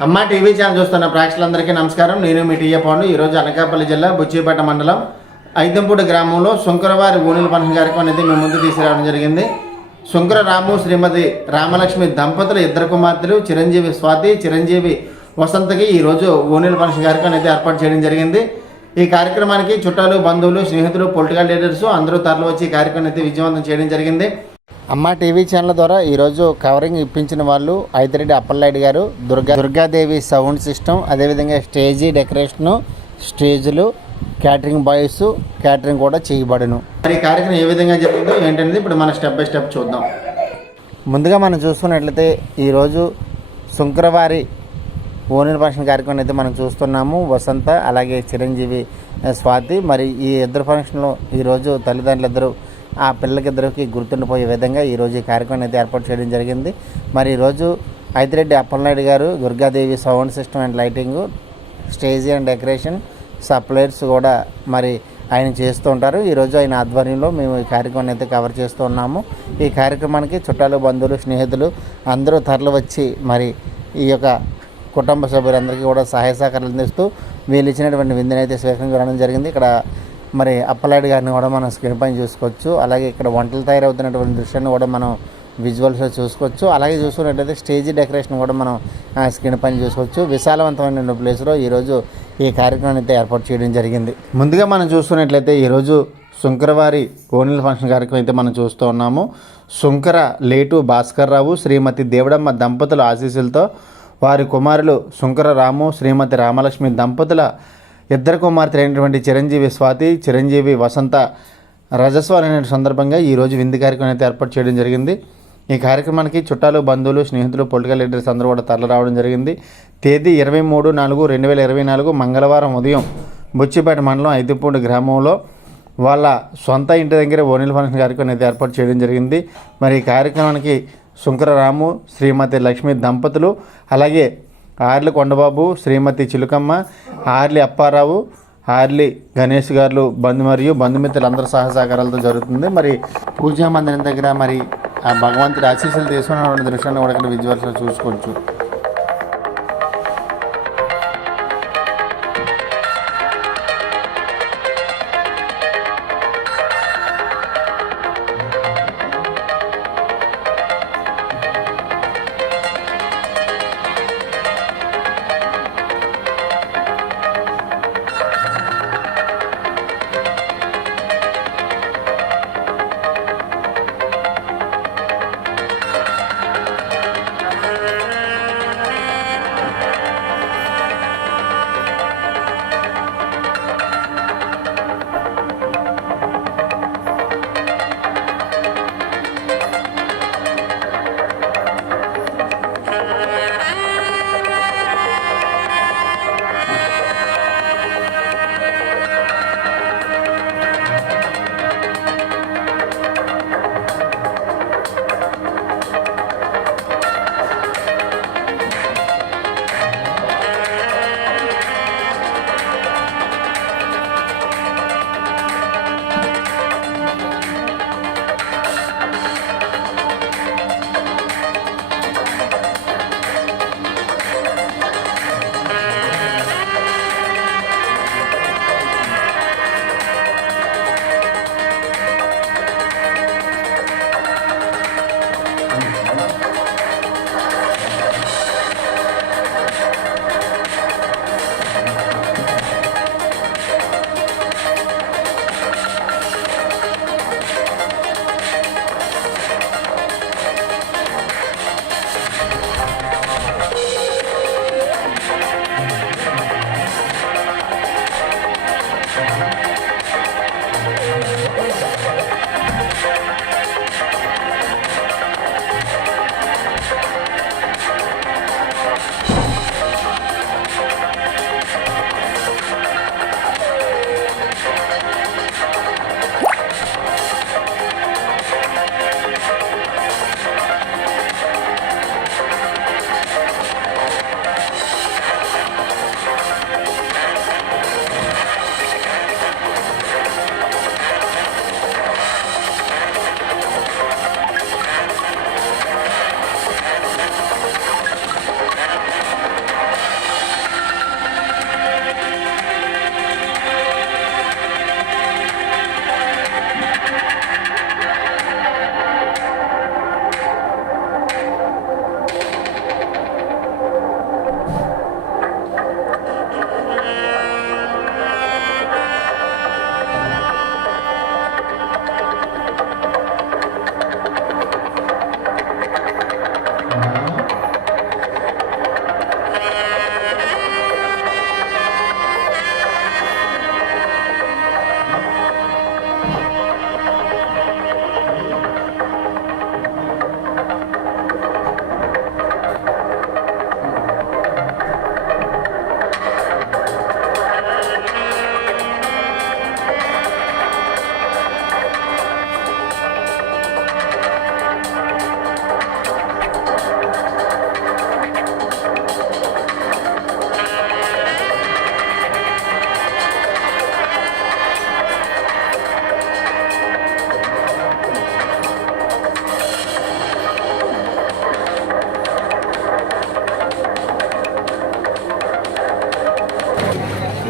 అమ్మ TV channel చూస్తున్న ప్రేక్షకులందరికీ నమస్కారం. నేను మీ టీఏ పాండు. ఈరోజు అనకాపల్లి జిల్లా బుచ్చిపేట మండలం ఐదంపూడి గ్రామంలో శంకరవారి ఊనిల పని కార్యక్రమం అనేది మేము ముందు తీసుకురావడం జరిగింది. శంకర రాము శ్రీమతి రామలక్ష్మి దంపతులు ఇద్దరు కుమార్తెలు చిరంజీవి స్వాతి చిరంజీవి వసంతకి ఈరోజు ఊనిల పండుగ కార్యక్రమం అయితే ఏర్పాటు చేయడం జరిగింది. ఈ కార్యక్రమానికి చుట్టాలు బంధువులు స్నేహితులు పొలిటికల్ లీడర్స్ అందరూ తరలి వచ్చి ఈ కార్యక్రమం అయితే విజయవంతం చేయడం జరిగింది. అమ్మ టీవీ ఛానల్ ద్వారా ఈరోజు కవరింగ్ ఇప్పించిన వాళ్ళు ఐతిరెడ్డి అప్పలనాయుడు గారు దుర్గా దుర్గాదేవి సౌండ్ సిస్టమ్ అదేవిధంగా స్టేజీ డెకరేషను స్టేజ్లు క్యాటరింగ్ బాయ్స్ క్యాటరింగ్ కూడా చేయబడును. మరి ఈ కార్యక్రమం ఏ విధంగా జరిగిందో ఏంటనేది ఇప్పుడు మనం స్టెప్ బై స్టెప్ చూద్దాం. ముందుగా మనం చూసుకున్నట్లయితే ఈరోజు శుక్రవారి ఓనర్ ఫంక్షన్ కార్యక్రమం అయితే మనం చూస్తున్నాము. వసంత అలాగే చిరంజీవి స్వాతి. మరి ఈ ఇద్దరు ఫంక్షన్లో ఈరోజు తల్లిదండ్రులు ఇద్దరు ఆ పిల్లలకిద్దరికి గుర్తుండిపోయే విధంగా ఈరోజు ఈ కార్యక్రమం అయితే ఏర్పాటు చేయడం జరిగింది. మరి ఈరోజు Aithireddy Appalanaidu garu Durgadevi sound system and lighting stage and decoration suppliers కూడా మరి ఆయన చేస్తూ ఉంటారు. ఈరోజు ఆయన ఆధ్వర్యంలో మేము ఈ కార్యక్రమాన్ని అయితే కవర్ చేస్తూ ఉన్నాము. ఈ కార్యక్రమానికి చుట్టాలు బంధువులు స్నేహితులు అందరూ తరలి వచ్చి మరి ఈ యొక్క కుటుంబ సభ్యులందరికీ కూడా సహాయ సహకారాలు అందిస్తూ వీళ్ళు ఇచ్చినటువంటి విందునైతే స్వీకరించడం జరిగింది. ఇక్కడ మరి అప్పలాడి గారిని కూడా మనం స్క్రీన్ పైన చూసుకోవచ్చు. అలాగే ఇక్కడ వంటలు తయారవుతున్నటువంటి దృశ్యాన్ని కూడా మనం విజువల్స్లో చూసుకోవచ్చు. అలాగే చూసుకున్నట్లయితే స్టేజ్ డెకరేషన్ కూడా మనం ఆ, స్క్రీన్ పైన చూసుకోవచ్చు. విశాలవంతమైన ప్లేస్లో ఈరోజు ఈ కార్యక్రమాన్ని అయితే ఏర్పాటు చేయడం జరిగింది. ముందుగా మనం చూసుకున్నట్లయితే ఈరోజు శుంకరవారి ఓనిల ఫంక్షన్ కార్యక్రమం అయితే మనం చూస్తూ ఉన్నాము. శుంకర లేటు భాస్కర్ రావు శ్రీమతి దేవడమ్మ దంపతుల ఆశీస్సులతో వారి కుమారులు శుంకర రాము శ్రీమతి రామలక్ష్మి దంపతుల ఇద్దరు కుమార్తె అయినటువంటి చిరంజీవి స్వాతి చిరంజీవి వసంత రజస్వాలు అనే సందర్భంగా ఈరోజు విందు కార్యక్రమం అయితే ఏర్పాటు చేయడం జరిగింది. ఈ కార్యక్రమానికి చుట్టాలు బంధువులు స్నేహితులు పొలిటికల్ లీడర్స్ అందరూ కూడా తరలి రావడం జరిగింది. తేదీ ఇరవై మూడు నాలుగు రెండు వేల ఇరవై నాలుగు మంగళవారం ఉదయం బుచ్చిపేట మండలం ఐదుపూడి గ్రామంలో వాళ్ళ సొంత ఇంటి దగ్గర ఓనిల్ ఫంక్షన్ కార్యక్రమం అయితే ఏర్పాటు చేయడం జరిగింది. మరి ఈ కార్యక్రమానికి శుంకరరాము శ్రీమతి లక్ష్మి దంపతులు అలాగే ఆర్లి కొండబాబు శ్రీమతి చిలుకమ్మ ఆర్లి అప్పారావు ఆర్లి గణేష్ గారు బంధు మరియు బంధుమిత్రులు అందరూ సహ సహకారాలతో జరుగుతుంది. మరి పూజా మందిరం దగ్గర మరి ఆ భగవంతుడి ఆశీస్సులు తీసుకున్న దృశ్యాన్ని కూడా ఇక్కడ విజువల్స్లో చూసుకోవచ్చు.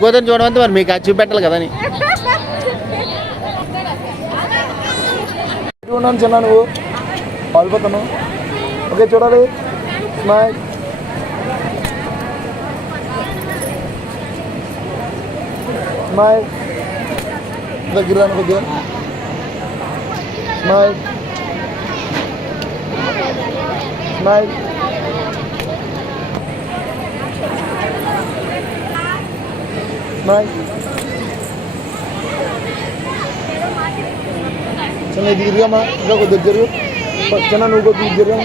కూతురు చూడమంటే మరి మీకు అది చూపెట్టాలి కదా అని. ఉన్నాను చిన్న నువ్వు. పాల్పోతాను ఓకే చూడాలి. స్మైల్. స్మైల్. దగ్గర రాను కొద్దిగా స్మైల్. స్మైల్. స్మైల్ చిన్న ఇది తిరిగామా ఇంకా కొద్దిగా జరుగు చిన్న నువ్వు కొద్దిగా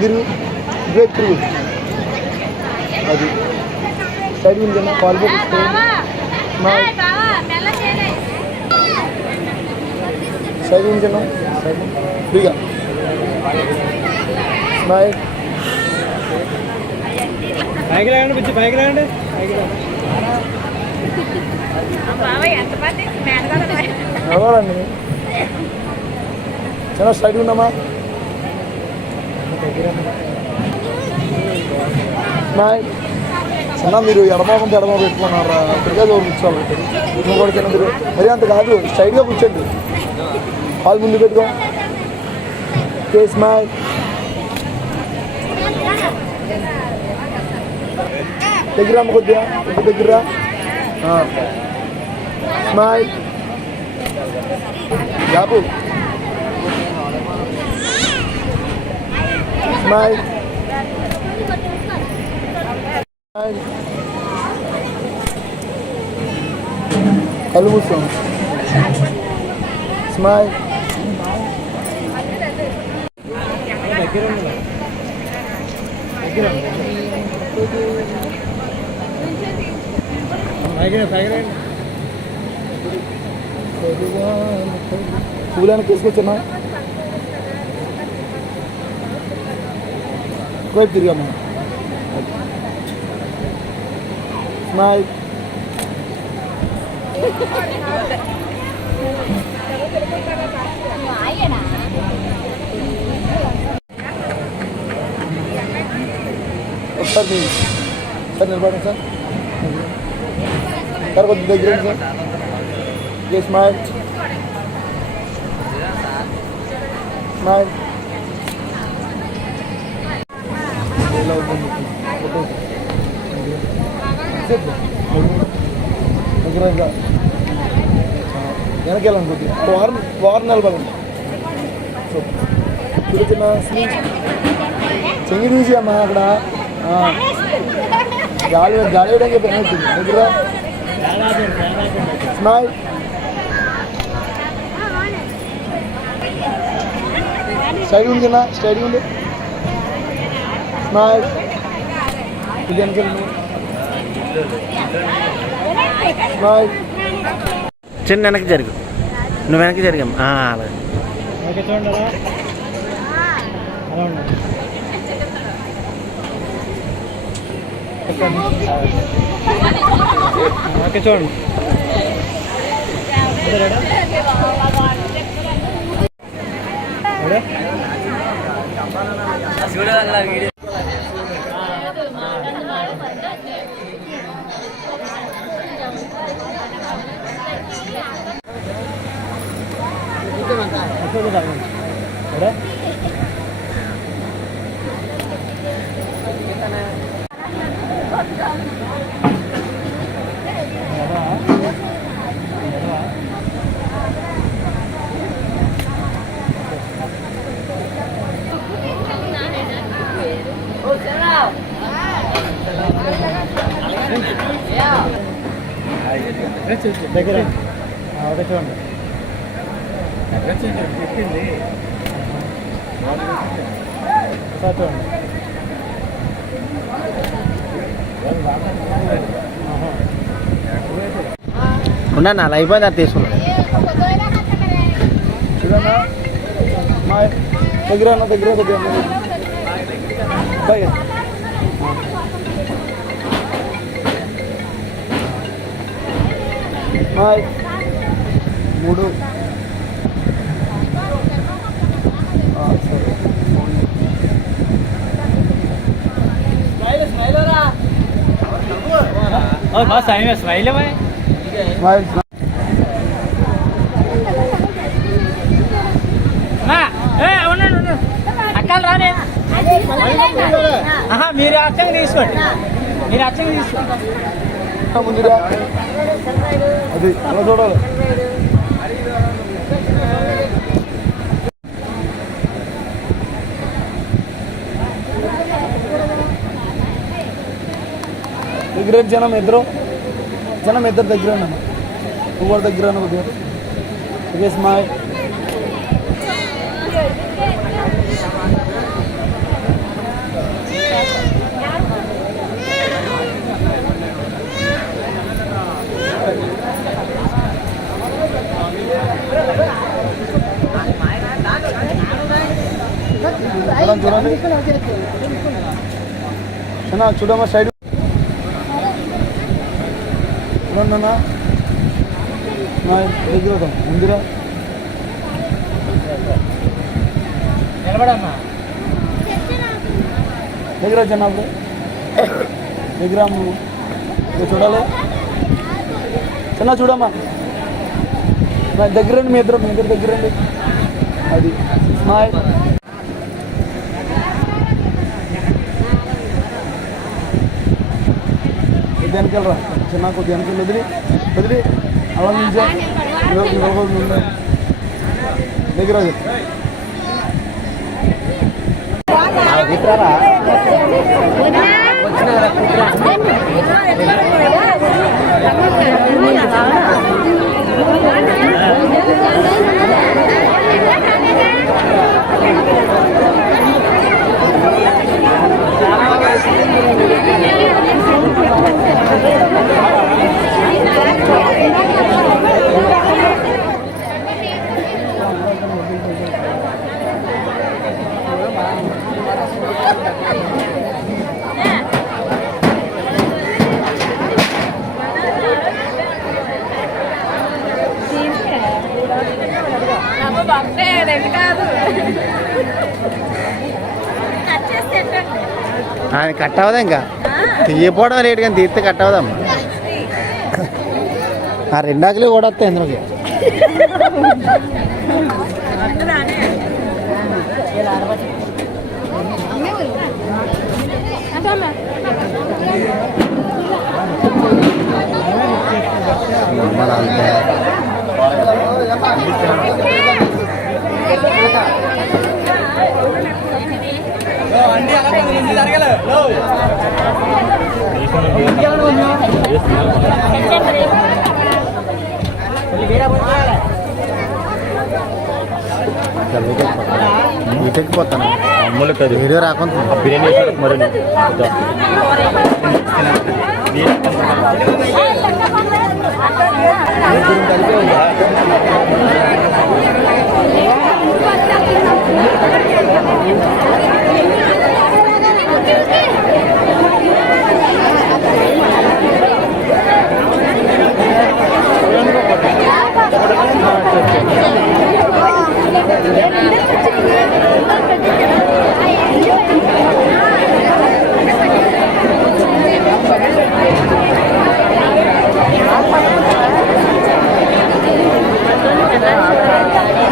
తిరుగు ఇదే తిరుగు అది. సైడ్ ఉంది చిన్న కాల్ సైడ్ ఉంది చిన్న సైడ్ ఫ్రీగా స్మైల్ పైకి రాయండి బుజ్జి పైకి రాయండి పైకి రా నడవాలండి. చాలా సైడ్ ఉన్నామా చిన్న మీరు ఎడమోకం ఎడమో పెట్టుకున్నారా? ఇక్కడికే దూరం కూర్చోవాలి. నువ్వు కూడా చిన్న మీరు మరి అంత కాదు సైడ్గా కూర్చోండి. కాలు ముందు పెట్టుకో. కేస్ స్మైల్ దగ్గర అమ్మ కొద్దిగా కొద్ది దగ్గర స్మైల్ యాపు స్మైల్ స్మైల్ కళ్ళు మూసుకోండి స్మైల్ దగ్గర దగ్గర పూలని తీసుకొచ్చమ్మా వైపు తిరిగమ్మా. స్మైల్. ఒకసారి సార్ నిలబడండి సార్. సార్ కొద్ది దగ్గర రండి సార్ ఓకే స్మైల్ స్మైల్ ఇలా ఉంటుంది ఫోటో దగ్గర ఇంకా వెనకెళ్ళండి కొద్దిగా వారం వారం నిలబడండి సో చిన్న చిన్న స్లీవ్ చెంగి తీసి ఉంది నా స్టడీ ఉంది స్మైల్ ఇది వెనకెళ్ళి స్మైల్ చిన్న వెనక్కి జరుగు నువ్వు వెనక్కి జరిగాం అలా ఓకే చూడండి అలా అలా దగ్గర ఒకటే చూడండి ఒకసారి చూడండి ఉన్నా నా అయిపోయింది అది తీసుకున్నాను దగ్గర దగ్గర దగ్గర Đây. Hai. మూడు और बस आई में स्माइल है भाई स्माइल మీరు అచ్చంగా తీసుకోండి. మీరు అచ్చంగా తీసుకోండి. అది అలా చూడాలి. దగ్గర జనం ఇద్దరు. జనం ఇద్దరు దగ్గర ఉన్నాము ఎవరి దగ్గర ఉన్నావు కొద్దిగా ఓకే జనం చూడండి చూడమ్మా సైడ్. చూడండి అన్న మా దగ్గర. ముందురా. నిలబడమ్మా. దగ్గర వచ్చాను అప్పుడు? దగ్గర చూడాలి. చిన్న చూడమ్మా. నా దగ్గర రండి మీ ఇద్దరు మీ ఇద్దరు దగ్గర రండి. అది స్మైల్. కొద్ది వెనకెళ్ళరా చిన్న కొద్ది వెనకెళ్ళి వదిలి వదిలి అలా నుంచో నిలబడి ఉండే దగ్గర వదిలి. కాదు ఆయన కట్ అవ్వదా ఇంకా తీయపోవడం రేటు కానీ తీస్తే కట్ అవ్వదమ్మా ఆ రెండాకులు కూడా వస్తాయి ఇందులోకి ఇటెక్కిపోతాను అమ్ములు వీడియో రాకుండా బిర్యానీ వేసాడు మరి ఇది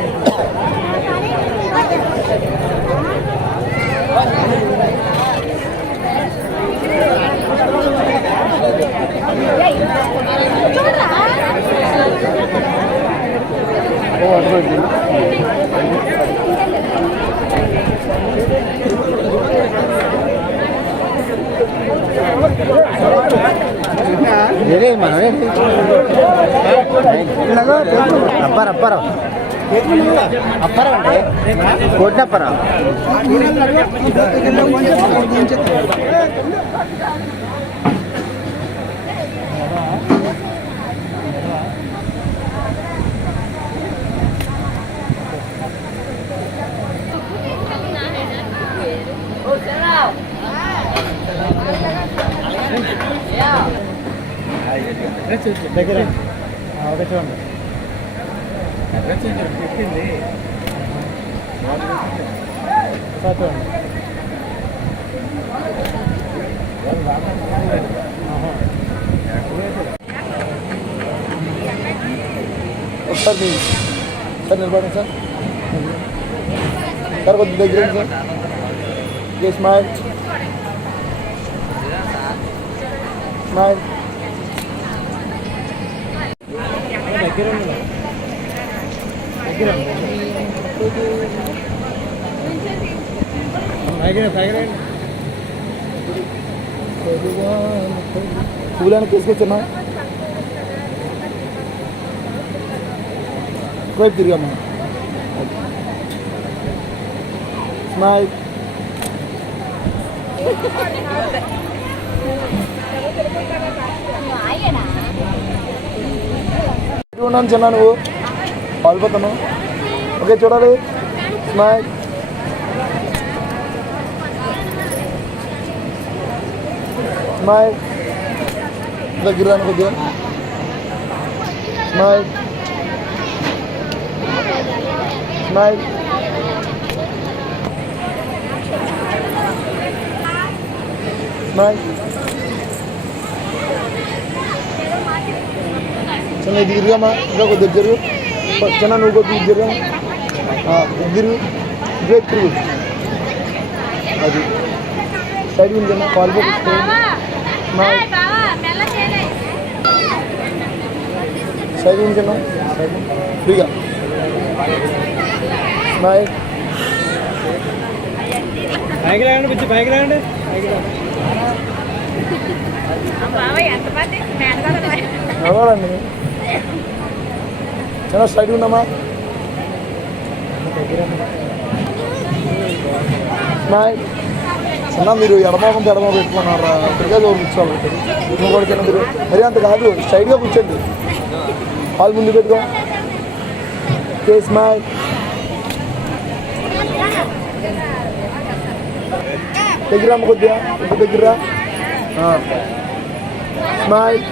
Yeah. అప్పారం అంటే కోటినప్పారం. దగ్గర. ఒక చూడండి. చూడండి ఒకసారి మీ సార్ నిలబడండి సార్ సార్ కొద్ది దగ్గర సార్ ఏ స్మైల్ స్మైల్ దగ్గర ఉంది దగ్గర దగ్గర దగ్గర పూలను తీసుకొచ్చమ్మా వైపు తిరిగమ్మా. స్మైల్. ఉన్నాను చిన్న నువ్వు? పాల్పోతాను ఓకే చూడాలి స్మైల్ స్మైల్ దగ్గర రాను కొద్దిగా స్మైల్ స్మైల్ స్మైల్ చిన్న ఇది తిరిగామా ఇంకా కొద్ది నువ్వు కొద్ది దగ్గర ఇద్దరు ఇదే తిరుగు అది. సైడ్ ఉంది కాల్ సైడ్ ఉంది ఫ్రీగా. స్మైల్. పైకి రాయండి బుజ్జి పైకి రాయండి పైకి రా చాలా సైడ్ ఉన్నామా అన్న మీరు ఎడమోకం ఎడమ పెట్టుకున్నారా? తిరిగే దూరం కూర్చోవాలి ఇంకొకటికైనా మీరు. మరి అంత కాదు స్ట్రైట్గా కూర్చోండి. వాళ్ళు ముందు పెట్టుకో. కేస్ మాయ్ దగ్గర అమ్మ కొద్దిగా. ఇంత దగ్గర స్మైల్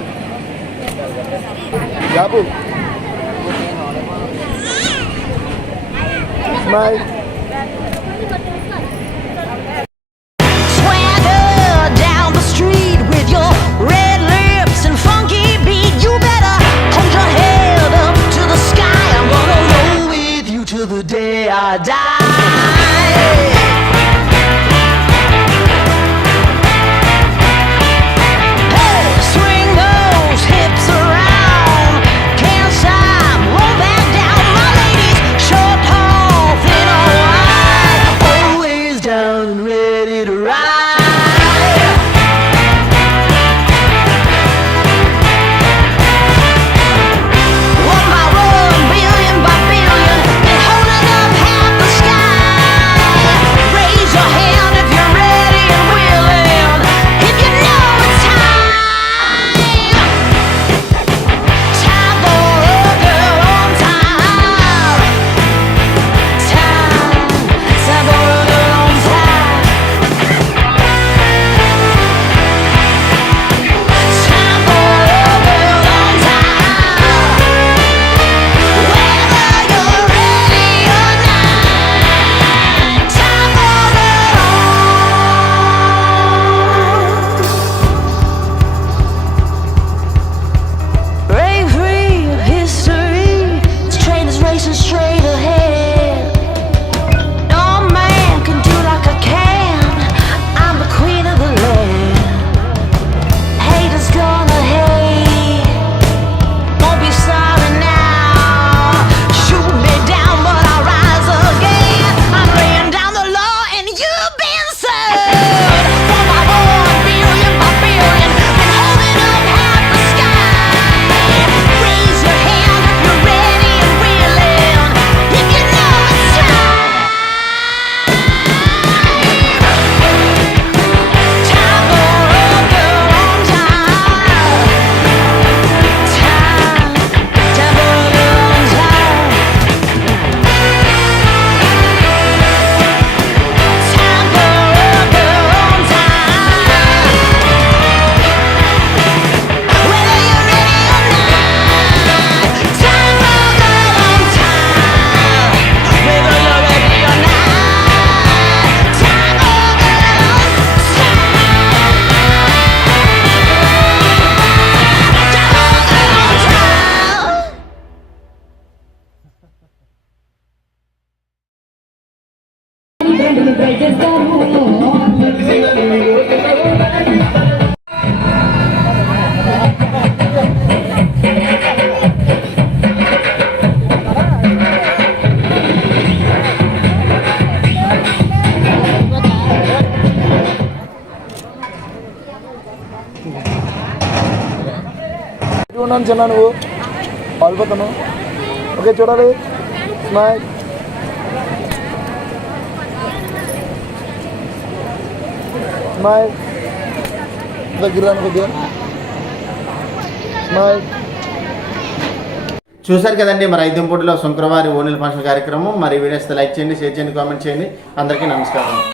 యాపు Bye. చిన్న నువ్వు? పాల్పోతాను ఓకే చూడాలి. స్మైల్ స్మైల్ దగ్గర కొద్దిగా చూశారు కదండి మరి ఐదంపూటిలో శుక్రవారి ఓనిల్ ఫంక్షన్ కార్యక్రమం. మరి వీడియోస్తే లైక్ చేయండి షేర్ చేయండి కామెంట్ చేయండి. అందరికీ నమస్కారం.